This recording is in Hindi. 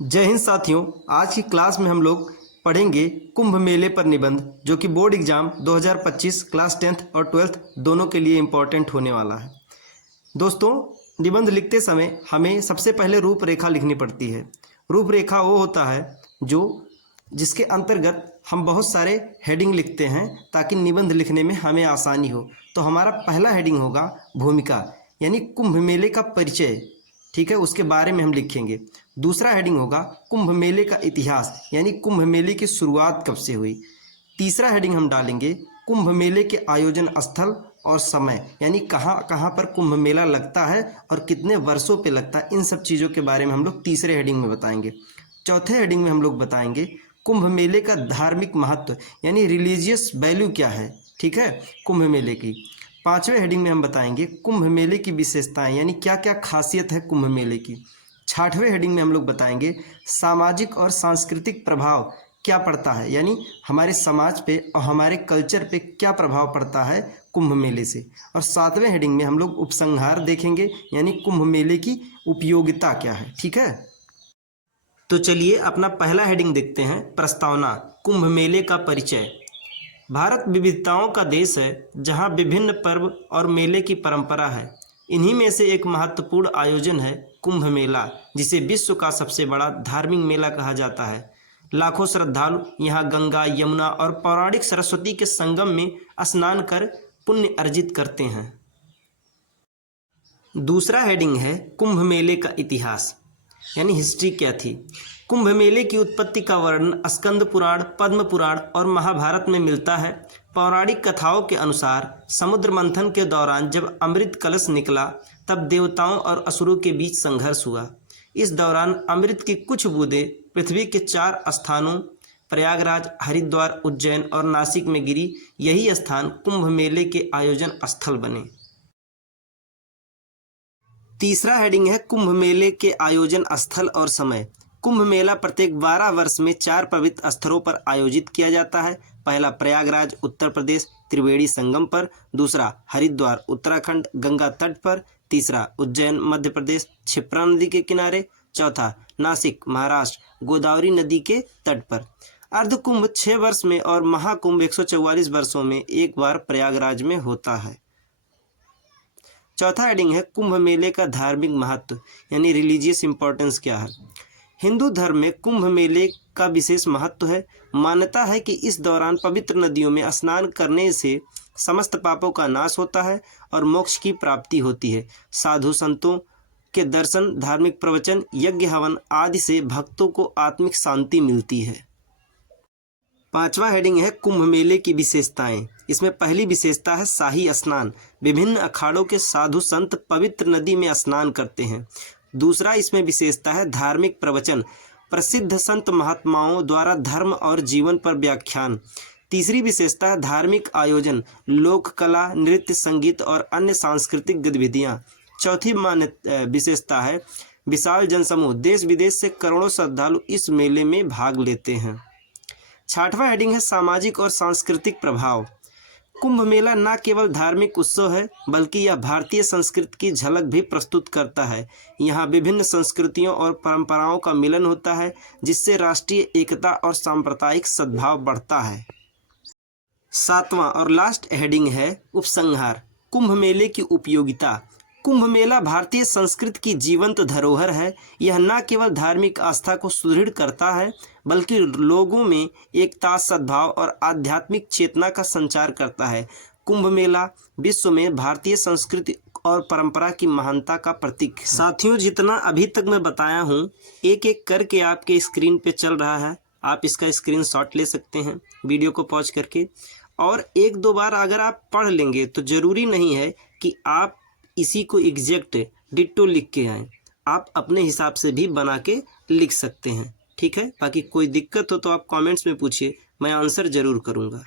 जय हिंद साथियों। आज की क्लास में हम लोग पढ़ेंगे कुंभ मेले पर निबंध, जो कि बोर्ड एग्जाम 2025 क्लास 10th और 12th दोनों के लिए इम्पोर्टेंट होने वाला है। दोस्तों, निबंध लिखते समय हमें सबसे पहले रूपरेखा लिखनी पड़ती है। रूपरेखा वो होता है जिसके अंतर्गत हम बहुत सारे हेडिंग लिखते हैं ताकि निबंध लिखने में हमें आसानी हो। तो हमारा पहला हेडिंग होगा भूमिका, यानी कुंभ मेले का परिचय। ठीक है, उसके बारे में हम लिखेंगे। दूसरा हेडिंग होगा कुंभ मेले का इतिहास, यानी कुंभ मेले की शुरुआत कब से हुई। तीसरा हेडिंग हम डालेंगे कुंभ मेले के आयोजन स्थल और समय, यानी कहाँ कहाँ पर कुंभ मेला लगता है और कितने वर्षों पे लगता है। इन सब चीज़ों के बारे में हम लोग तीसरे हेडिंग में बताएंगे। चौथे हेडिंग में हम लोग बताएंगे कुंभ मेले का धार्मिक महत्व, यानी रिलीजियस वैल्यू क्या है। ठीक है, कुंभ मेले की। पांचवें हेडिंग में हम बताएंगे कुंभ मेले की विशेषताएं, यानी क्या क्या खासियत है कुंभ मेले की। छठवें हेडिंग में हम लोग बताएंगे सामाजिक और सांस्कृतिक प्रभाव क्या पड़ता है, यानी हमारे समाज पे और हमारे कल्चर पे क्या प्रभाव पड़ता है कुंभ मेले से। और सातवें हेडिंग में हम लोग उपसंहार देखेंगे, यानी कुंभ मेले की उपयोगिता क्या है। ठीक है, तो चलिए अपना पहला हेडिंग देखते हैं, प्रस्तावना। कुंभ मेले का परिचय। भारत विविधताओं का देश है, जहां विभिन्न पर्व और मेले की परंपरा है। इन्हीं में से एक महत्वपूर्ण आयोजन है कुंभ मेला, जिसे विश्व का सबसे बड़ा धार्मिक मेला कहा जाता है। लाखों श्रद्धालु यहां गंगा, यमुना और पौराणिक सरस्वती के संगम में स्नान कर पुण्य अर्जित करते हैं। दूसरा हेडिंग है कुंभ मेले का इतिहास, यानी हिस्ट्री क्या थी। कुंभ मेले की उत्पत्ति का वर्णन स्कंद पुराण, पद्म पुराण और महाभारत में मिलता है। पौराणिक कथाओं के अनुसार समुद्र मंथन के दौरान जब अमृत कलश निकला, तब देवताओं और असुरों के बीच संघर्ष हुआ। इस दौरान अमृत की कुछ बूंदें पृथ्वी के 4 स्थानों प्रयागराज, हरिद्वार, उज्जैन और नासिक में गिरी। यही स्थान कुंभ मेले के आयोजन स्थल बने। तीसरा हेडिंग है कुंभ मेले के आयोजन स्थल और समय। कुंभ मेला प्रत्येक 12 वर्ष में 4 पवित्र स्थलों पर आयोजित किया जाता है। पहला प्रयागराज उत्तर प्रदेश त्रिवेणी संगम पर, दूसरा हरिद्वार उत्तराखंड गंगा तट पर, तीसरा उज्जैन मध्य प्रदेश क्षिप्रा नदी के किनारे, चौथा नासिक महाराष्ट्र गोदावरी नदी के तट पर। अर्धकुंभ 6 वर्ष में और महाकुंभ 144 वर्षों में एक बार प्रयागराज में होता है। चौथा हेडिंग है कुंभ मेले का धार्मिक महत्व, यानी रिलीजियस इंपॉर्टेंस क्या है। हिंदू धर्म में कुंभ मेले का विशेष महत्व है। मान्यता है कि इस दौरान पवित्र नदियों में स्नान करने से समस्त पापों का नाश होता है और मोक्ष की प्राप्ति होती है। साधु संतों के दर्शन, धार्मिक प्रवचन, यज्ञ हवन आदि से भक्तों को आत्मिक शांति मिलती है। पांचवा हेडिंग है कुंभ मेले की विशेषताएं। इसमें पहली विशेषता है शाही स्नान। विभिन्न अखाड़ों के साधु संत पवित्र नदी में स्नान करते हैं। दूसरा इसमें विशेषता है धार्मिक प्रवचन। प्रसिद्ध संत महात्माओं द्वारा धर्म और जीवन पर व्याख्यान। तीसरी विशेषता है धार्मिक आयोजन, लोक कला, नृत्य, संगीत और अन्य सांस्कृतिक गतिविधियाँ। चौथी विशेषता है विशाल जनसमूह। देश विदेश से करोड़ों श्रद्धालु इस मेले में भाग लेते हैं। छठवां हेडिंग है सामाजिक और सांस्कृतिक प्रभाव। कुंभ मेला न केवल धार्मिक उत्सव है, बल्कि यह भारतीय संस्कृति की झलक भी प्रस्तुत करता है। यहाँ विभिन्न संस्कृतियों और परंपराओं का मिलन होता है, जिससे राष्ट्रीय एकता और सांप्रदायिक सद्भाव बढ़ता है। सातवां और लास्ट हेडिंग है उपसंहार। कुंभ मेले की उपयोगिता। कुंभ मेला भारतीय संस्कृति की जीवंत धरोहर है। यह न केवल धार्मिक आस्था को सुदृढ़ करता है, बल्कि लोगों में एकता, सद्भाव और आध्यात्मिक चेतना का संचार करता है। कुंभ मेला विश्व में भारतीय संस्कृति और परंपरा की महानता का प्रतीक है। साथियों, जितना अभी तक मैं बताया हूँ, एक एक करके आपके स्क्रीन पे चल रहा है। आप इसका स्क्रीनशॉट ले सकते हैं वीडियो को पॉज करके, और 1-2 बार अगर आप पढ़ लेंगे तो ज़रूरी नहीं है कि आप इसी को एग्जैक्ट डिट्टो लिख के आएँ। आप अपने हिसाब से भी बना के लिख सकते हैं। ठीक है, बाकी कोई दिक्कत हो तो आप कमेंट्स में पूछिए, मैं आंसर ज़रूर करूँगा।